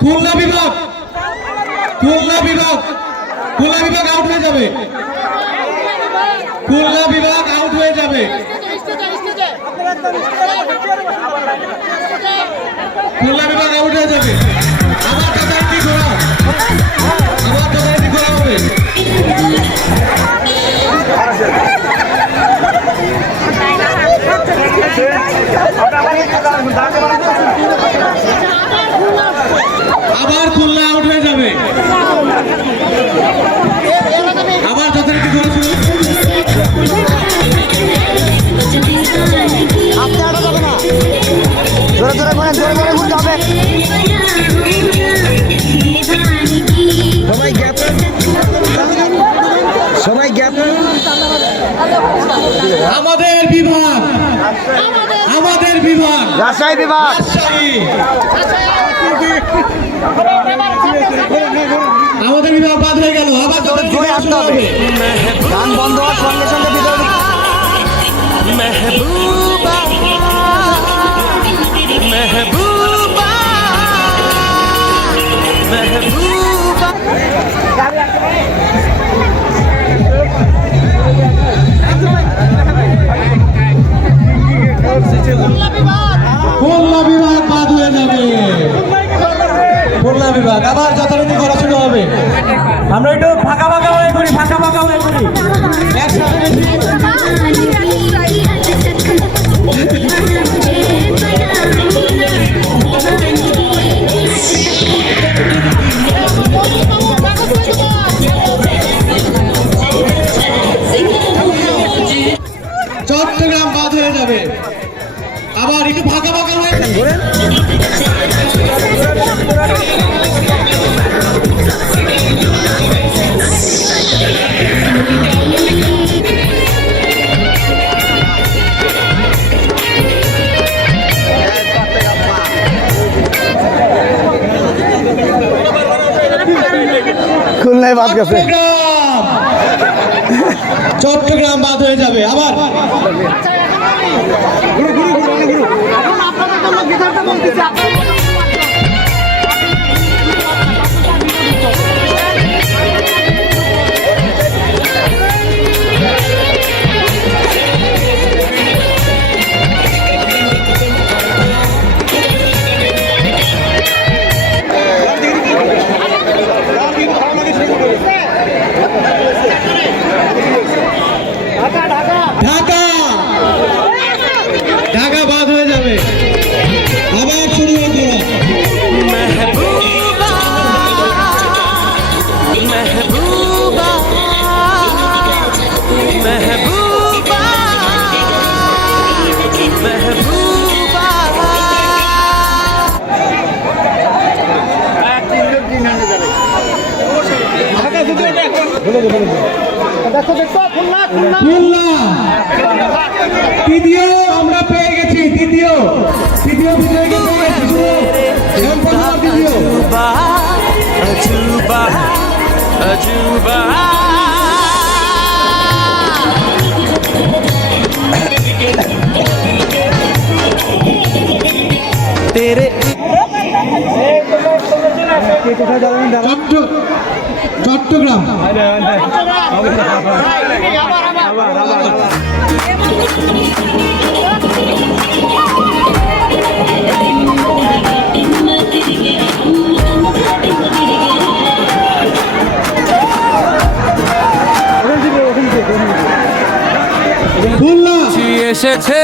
খুলনা বিভাগ আউট হয়ে যাবে। খুলনা বিভাগ আউট হয়ে যাবে। খুলনা বিভাগ আউট হয়ে যাবে। আবার তাদেরকে ঘোরা, হবে। আবার খুলনা আউট হয়ে যাবে। আবার যথারীতি ঘোরা শুরু। সবাই গ্যাপ। আমাদের বিভাগ রাজশাহী বিভাগ। আমাদের বিভাগ বাদ হয়ে গেল। আবার জোরে আসতে হবে। গান বন্ধ হওয়ার সঙ্গে সঙ্গে ভিতরে মেহবুবা মেহবুবা মেহবুবা। খুলনা বিভাগ বাদ হয়ে যাবে। খুলনা বিভাগ আবার যথারীতি করা শুরু হবে। আমরা একটু ফাঁকা হয়ে করি, একসাথে চট্টগ্রাম বাদ হয়ে যাবে। আবার একটু ফাঁকা হয়ে খুলনায় বাদ গেছে। চট্টগ্রাম বাদ হয়ে যাবে। আবার ঢাকা বাদ হয়ে যাবে। আবার শুরু হয়ে মেহবুবা মেহবুবা মেহবুবা মেহবুবা। খুলনা তৃতীয় আমরা পেয়ে গেছি। তৃতীয় বিজয়কে পেয়ে গেছি। अजूबा अजूबा तेरे চট্টগ্রাম খুলনা এসেছে।